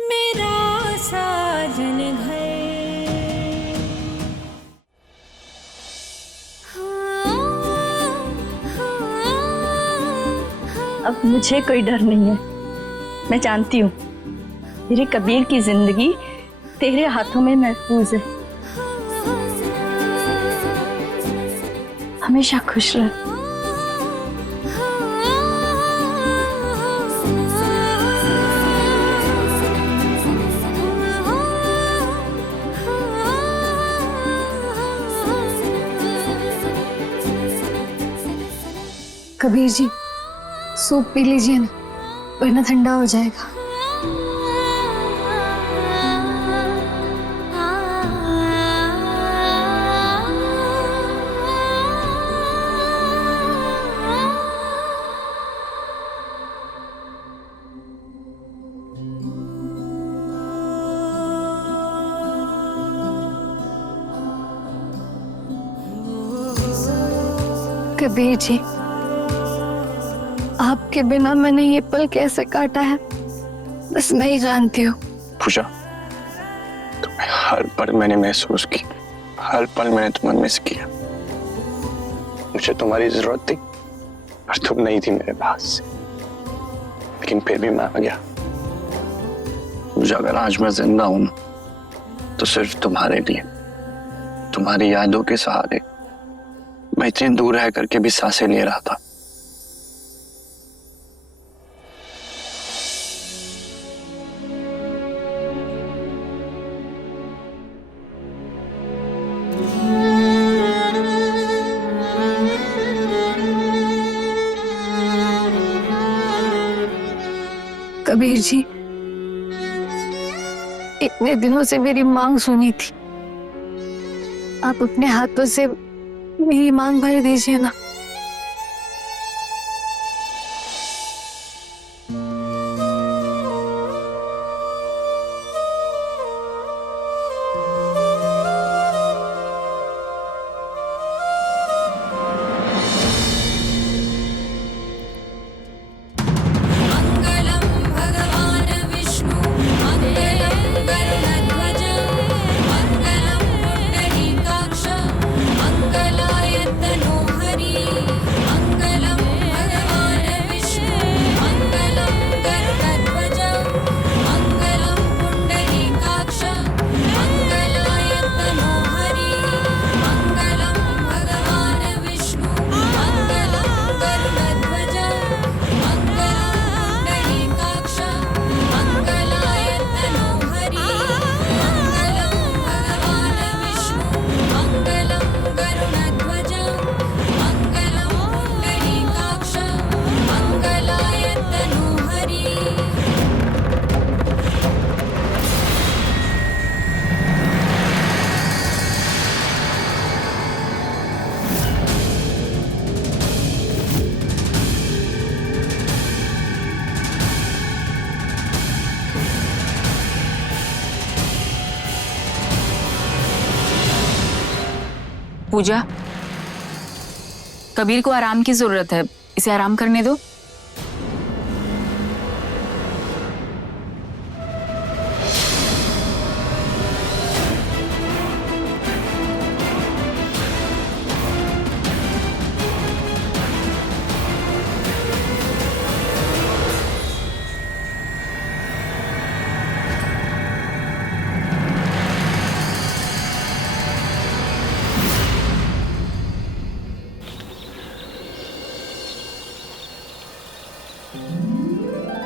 मेरा साजन घर। अब मुझे कोई डर नहीं है। मैं जानती हूँ मेरे कबीर की जिंदगी तेरे हाथों में महफूज है। हमेशा खुश रह। कबीर जी, सूप पी लीजिए ना, वरना ठंडा हो जाएगा। कबीर जी, आपके बिना मैंने ये पल कैसे काटा है, बस मैं ही जानती हूँ। पूजा, तुम्हें हर पल मैंने महसूस की, हर पल मैंने तुम्हें मिस किया। मुझे तुम्हारी जरूरत थी और तुम नहीं थी मेरे पास, लेकिन फिर भी मैं आ गया। पूजा, अगर आज मैं जिंदा हूं तो सिर्फ तुम्हारे लिए, तुम्हारी यादों के सहारे। मैं इतनी दूर रह करके भी सांसें ले रहा था। कबीर जी, इतने दिनों से मेरी मांग सुनी थी, आप अपने हाथों से मेरी मांग भर दीजिए ना। पूजा, कबीर को आराम की जरूरत है, इसे आराम करने दो।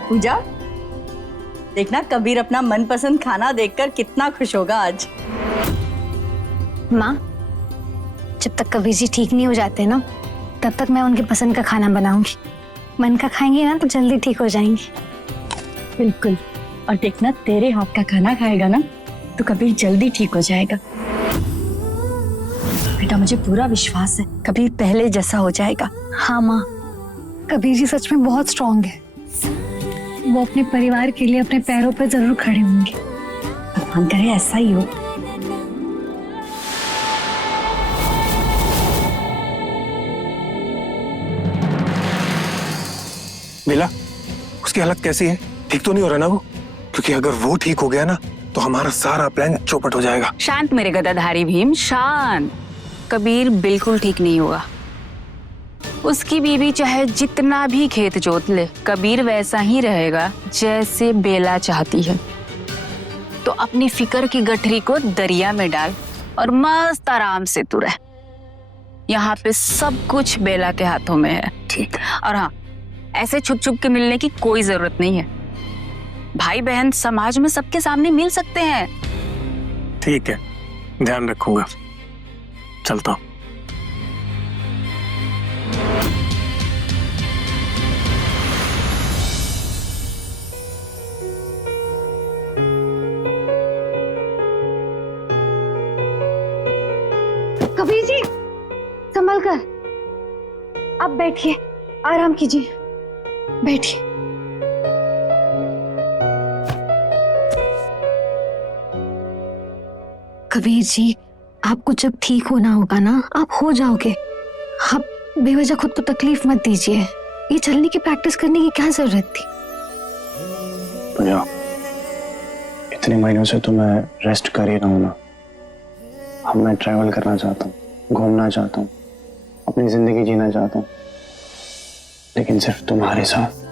पूजा, देखना कबीर अपना मनपसंद खाना देखकर कितना खुश होगा आज। माँ, जब तक कबीर जी ठीक नहीं हो जाते ना, तब तक मैं उनके पसंद का खाना बनाऊंगी। मन का खाएंगे ना तो जल्दी ठीक हो जाएंगे। बिल्कुल, और देखना तेरे हाथ का खाना खाएगा ना तो कबीर जल्दी ठीक हो जाएगा। बेटा, मुझे पूरा विश्वास है कबीर पहले जैसा हो जाएगा। हाँ माँ, कबीर जी सच में बहुत स्ट्रांग है। वो अपने परिवार के लिए अपने पैरों पर जरूर खड़े होंगे। भगवान करे ऐसा ही हो। नीला, उसकी हालत कैसी है? ठीक तो नहीं हो रहा ना वो? क्योंकि अगर वो ठीक हो गया ना तो हमारा सारा प्लान चौपट हो जाएगा। शांत मेरे गदाधारी भीम, शांत। कबीर बिल्कुल ठीक नहीं होगा। उसकी बीवी चाहे जितना भी खेत जोत ले, कबीर वैसा ही रहेगा जैसे बेला चाहती है। तो अपनी फिक्र की गठरी को दरिया में डाल और मस्त आराम से तू रह। यहाँ पे सब कुछ बेला के हाथों में है। ठीक है। और हाँ, ऐसे छुप छुप के मिलने की कोई जरूरत नहीं है। भाई बहन समाज में सबके सामने मिल सकते हैं। ठीक है, ध्यान रखूंगा। चलता हूँ। कबीर जी, संभल कर। अब बैठिए, आराम कीजिए, बैठिए। कबीर जी, आपको जब ठीक होना होगा ना, आप हो जाओगे। आप बेवजह खुद को तकलीफ मत दीजिए। ये चलने की प्रैक्टिस करने की क्या जरूरत थी? भैया, इतने महीनों से तो मैं रेस्ट कर ही रहा हूँ ना। अब मैं ट्रैवल करना चाहता हूँ, घूमना चाहता हूँ, अपनी जिंदगी जीना चाहता हूँ, लेकिन सिर्फ तुम्हारे साथ।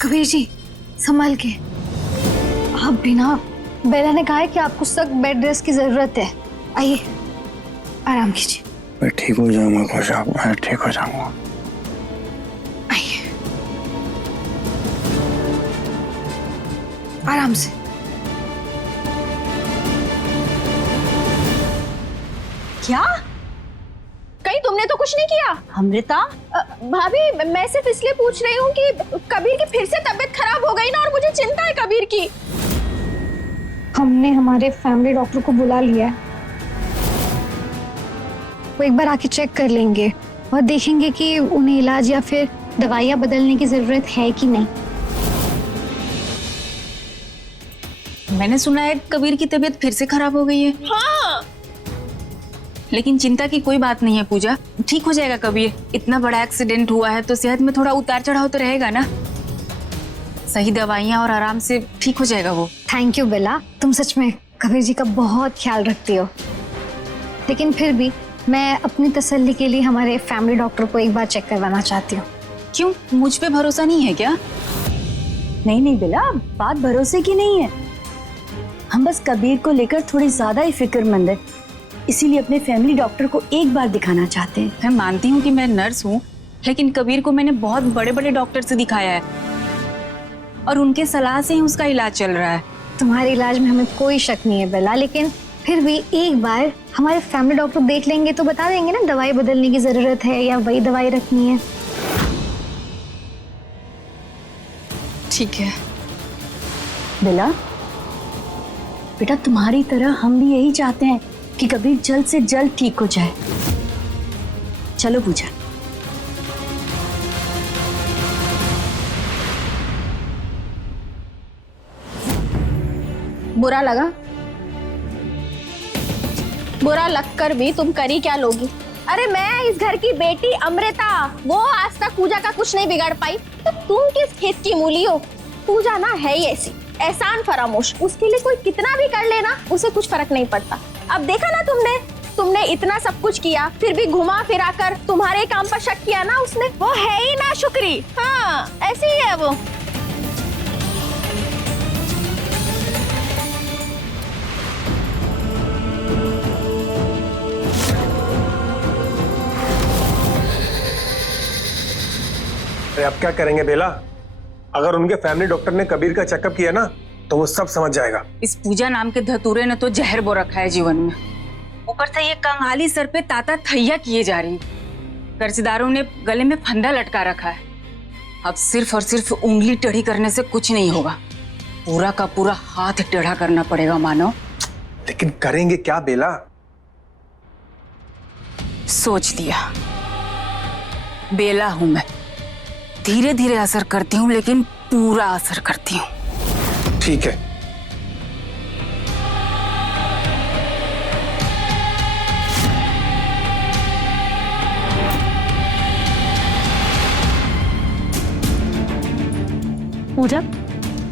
कबीर जी, संभल के। आप भी ना, बेला ने कहा है कि आपको सख्त बेड रेस्ट की जरूरत है। आइए, आराम कीजिए। मैं ठीक हो जाऊंगा खुशा, मैं ठीक हो जाऊंगा। आइए, आराम से। क्या? कहीं तुमने तो कुछ नहीं किया? अमृता, भाभी, मैं सिर्फ इसलिए पूछ रही हूँ कि कबीर की फिर से तबीयत खराब हो गई ना, और मुझे चिंता है कबीर की। हमने हमारे फैमिली डॉक्टर को बुला लिया है। वो एक बार आके चेक कर लेंगे और देखेंगे कि उन्हें इलाज या फिर दवाइयाँ बदलने की जरूरत है कि नहीं। मैंने सुना है कबीर की तबीयत फिर से खराब हो गई है। हाँ, लेकिन चिंता की कोई बात नहीं है पूजा, ठीक हो जाएगा कबीर। इतना बड़ा एक्सीडेंट हुआ है तो सेहत में थोड़ा उतार चढ़ाव तो रहेगा ना। सही दवाइयाँ और आराम से ठीक हो जाएगा वो। थैंक यू बेला, तुम सच में कबीर जी का बहुत ख्याल रखती हो। लेकिन फिर भी मैं अपनी तसल्ली के लिए हमारे फैमिली डॉक्टर को एक बार चेक करवाना चाहती हूँ। क्यों, मुझ पे भरोसा नहीं है क्या? नहीं नहीं बेला, बात भरोसे की नहीं है। हम बस कबीर को लेकर थोड़ी ज्यादा ही फिक्रमंद है, इसीलिए अपने फैमिली डॉक्टर को एक बार दिखाना चाहते हैं। मैं मानती हूँ कि मैं नर्स हूँ, लेकिन कबीर को मैंने बहुत बड़े बड़े डॉक्टर से दिखाया है और उनके सलाह से ही उसका इलाज चल रहा है। तुम्हारे इलाज में हमें कोई शक नहीं है बेला, लेकिन फिर भी एक बार हमारे फैमिली डॉक्टर देख लेंगे तो बता देंगे ना दवाई बदलने की जरूरत है या वही दवाई रखनी है। ठीक है बेला, बेटा तुम्हारी तरह हम भी यही चाहते हैं कि कबीर जल्द से जल्द ठीक हो जाए। चलो पूजा। बुरा लगा? बुरा लगकर भी तुम करी क्या लोगी? अरे मैं इस घर की बेटी अमृता, वो आज तक पूजा का कुछ नहीं बिगाड़ पाई, तो तुम किस खेत की मूली हो? पूजा ना है ही ऐसी, एहसान फरामोश। उसके लिए कोई कितना भी कर लेना, उसे कुछ फर्क नहीं पड़ता। अब देखा ना तुमने इतना सब कुछ किया, फिर भी घुमा फिरा कर तुम्हारे काम पर शक किया ना उसने। वो है ही ना शुक्री। हाँ, ऐसी ही है वो। अब क्या करेंगे बेला? अगर उनके फैमिली डॉक्टर ने कबीर का चेकअप किया ना तो वो सब समझ जाएगा। इस पूजा नाम के धतूरे ने तो जहर बो रखा है जीवन में। ऊपर से ये कंगाली सर पे ताता थैया किए जा रही। कर्जदारों ने गले में फंदा लटका रखा है। अब सिर्फ और सिर्फ उंगली टेढ़ी करने से कुछ नहीं होगा, पूरा का पूरा हाथ टेढ़ा करना पड़ेगा मानो। लेकिन करेंगे क्या बेला? सोच लिया। बेला हूं मैं, धीरे धीरे असर करती हूँ लेकिन पूरा असर करती हूँ। ठीक है। पूजा,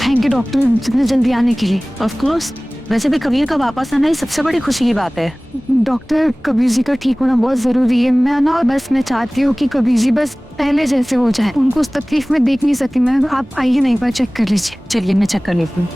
थैंक यू डॉक्टर इतने जल्दी आने के लिए। ऑफ कोर्स, वैसे भी कबीर का वापस आना ही सबसे बड़ी खुशी की बात है। डॉक्टर, कबीर जी का ठीक होना बहुत जरूरी है। मैं चाहती हूँ कि कबीर जी बस पहले जैसे हो जाए। उनको उस तकलीफ में देख नहीं सकती मैं। आप आइए ना, एक बार चेक कर लीजिए। चलिए मैं चेक कर लेती हूँ।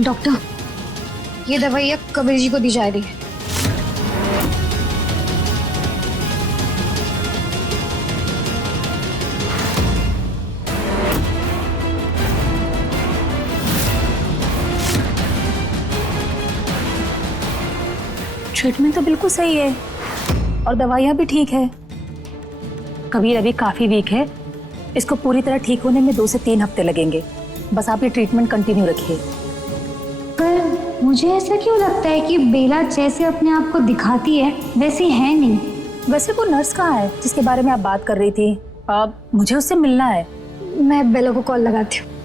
डॉक्टर, ये दवाई अब कबीर जी को दी जा रही है। ट्रीटमेंट तो बिल्कुल सही है और दवाइयाँ भी ठीक है। कबीर अभी काफी वीक है, इसको पूरी तरह ठीक होने में 2 से 3 हफ्ते लगेंगे। बस आप ये ट्रीटमेंट कंटिन्यू रखिए। पर मुझे ऐसा क्यों लगता है कि बेला जैसे अपने आप को दिखाती है वैसी है नहीं। वैसे वो नर्स कहाँ है जिसके बारे में आप बात कर रही थी? मुझे उससे मिलना है। मैं बेला को कॉल लगाती हूँ।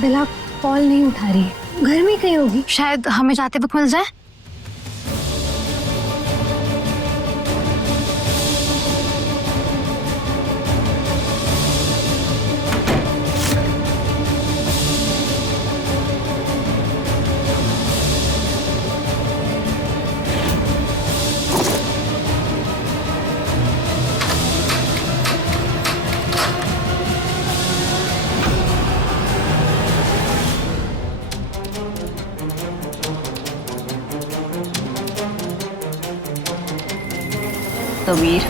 बेला कॉल नहीं उठा रही है। घर में कहीं होगी, शायद हमें जाते वक्त मिल जाए। कबीर,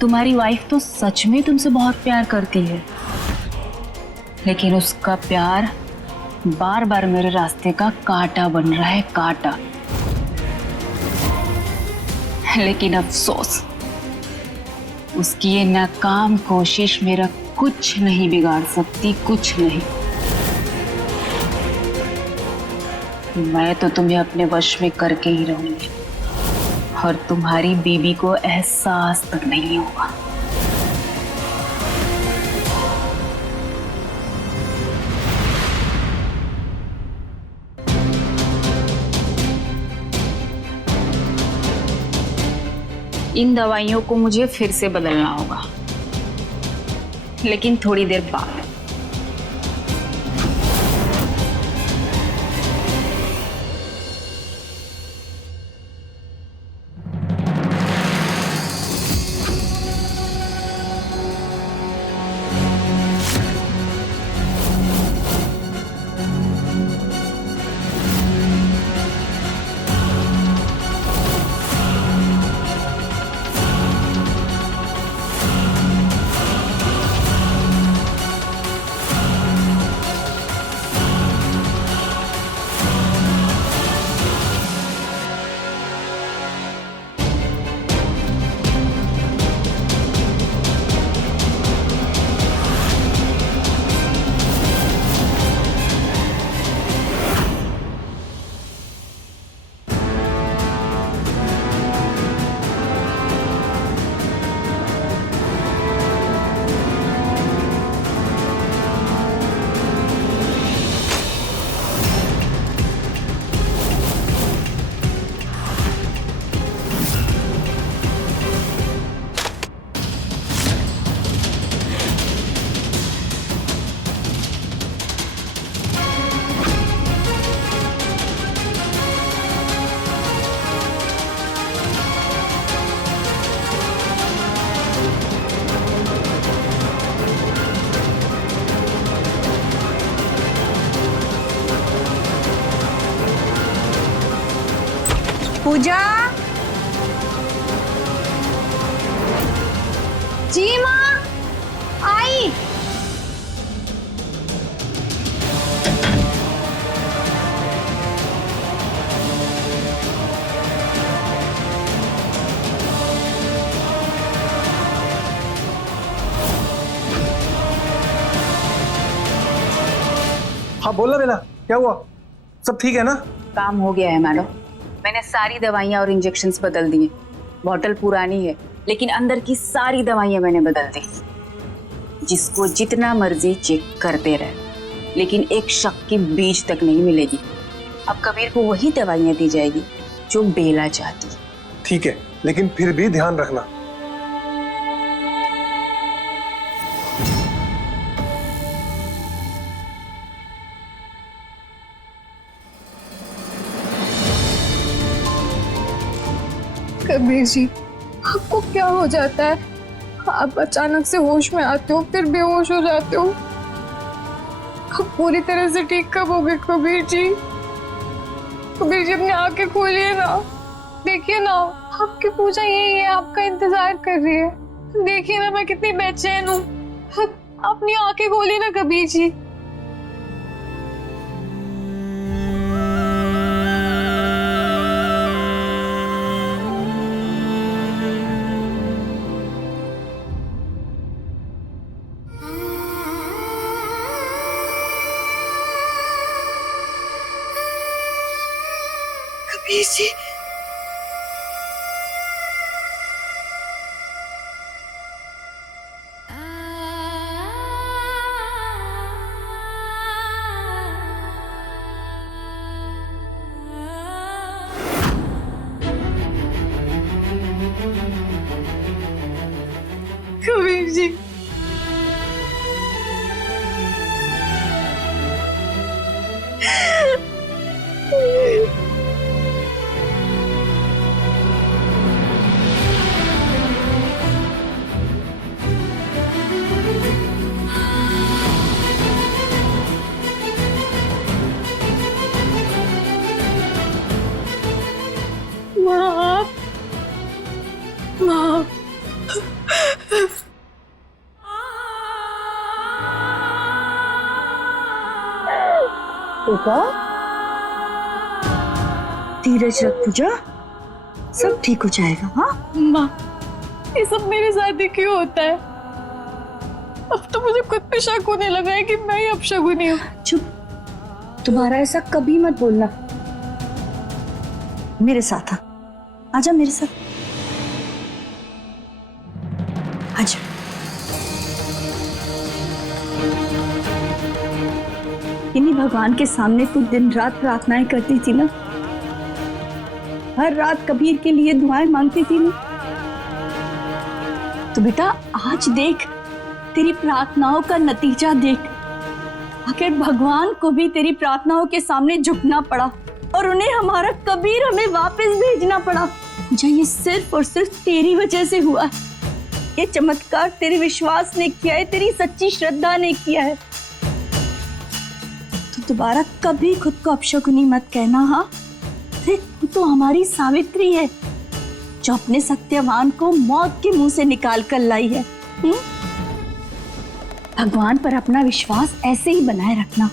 तुम्हारी वाइफ तो सच में तुमसे बहुत प्यार करती है, लेकिन उसका प्यार बार बार मेरे रास्ते का कांटा बन रहा है, कांटा। लेकिन अफसोस, उसकी ये नाकाम कोशिश मेरा कुछ नहीं बिगाड़ सकती, कुछ नहीं। मैं तो तुम्हें अपने वश में करके ही रहूंगी और तुम्हारी बीबी को एहसास तक नहीं होगा। इन दवाइयों को मुझे फिर से बदलना होगा, लेकिन थोड़ी देर बाद। पूजा। जी माँ, आई। हाँ बोला बेला, क्या हुआ? सब ठीक है ना? काम हो गया है मैडम। मैंने सारी दवाइयाँ और इंजेक्शन्स बदल दिए। बॉटल पुरानी है लेकिन अंदर की सारी दवाइयाँ मैंने बदल दी। जिसको जितना मर्जी चेक करते रहे लेकिन एक शक की बीज तक नहीं मिलेगी। अब कबीर को वही दवाइयाँ दी जाएगी जो बेला चाहती। ठीक है, लेकिन फिर भी ध्यान रखना। कबीर जी, आपको क्या हो जाता है? आप अचानक से होश में आते हो फिर बेहोश हो जाते हो। आप पूरी तरह से ठीक कब होगे कबीर जी? कबीर जी अपनी आंखें खोलिए ना, देखिए ना, आपकी पूजा यही है, आपका इंतजार कर रही है। देखिए ना मैं कितनी बेचैन हूँ। अपनी आंखें खोलिए ना कबीर जी। कबीर जी, कबीर जी, माँ, माँ, धीरज रख पूजा, सब ठीक हो जाएगा। हाँ माँ, ये सब मेरे साथ ही क्यों होता है? अब तो मुझे खुद पे शक होने लगा है कि मैं ही अपशगुनी हूँ। चुप, तुम्हारा ऐसा कभी मत बोलना। मेरे साथ आ, आजा मेरे साथ, आजा। इन्हीं भगवान के सामने तू दिन रात प्रार्थनाएं करती थी ना, हर रात कबीर के लिए दुआएं मांगती थी ना। तो बेटा आज देख, तेरी प्रार्थनाओं का नतीजा देख। आखिर भगवान को भी तेरी प्रार्थनाओं के सामने झुकना पड़ा और उन्हें हमारा कबीर हमें वापस भेजना पड़ा। मुझे ये सिर्फ और सिर्फ तेरी वजह से हुआ है। ये चमत्कार तेरे विश्वास ने किया है, तेरी सच्ची श्रद्धा ने किया है। तो दोबारा कभी खुद को अपशकुनी मत कहना। हाँ, तू तो हमारी सावित्री है जो अपने सत्यवान को मौत के मुंह से निकाल कर लाई है। भगवान पर अपना विश्वास ऐसे ही बनाए रखना।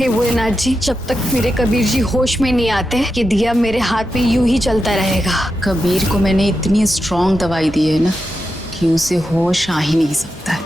हे भोलेनाथ जी, जब तक मेरे कबीर जी होश में नहीं आते ये दिया मेरे हाथ में यूं ही चलता रहेगा। कबीर को मैंने इतनी स्ट्रॉन्ग दवाई दी है ना कि उसे होश आ ही नहीं सकता है।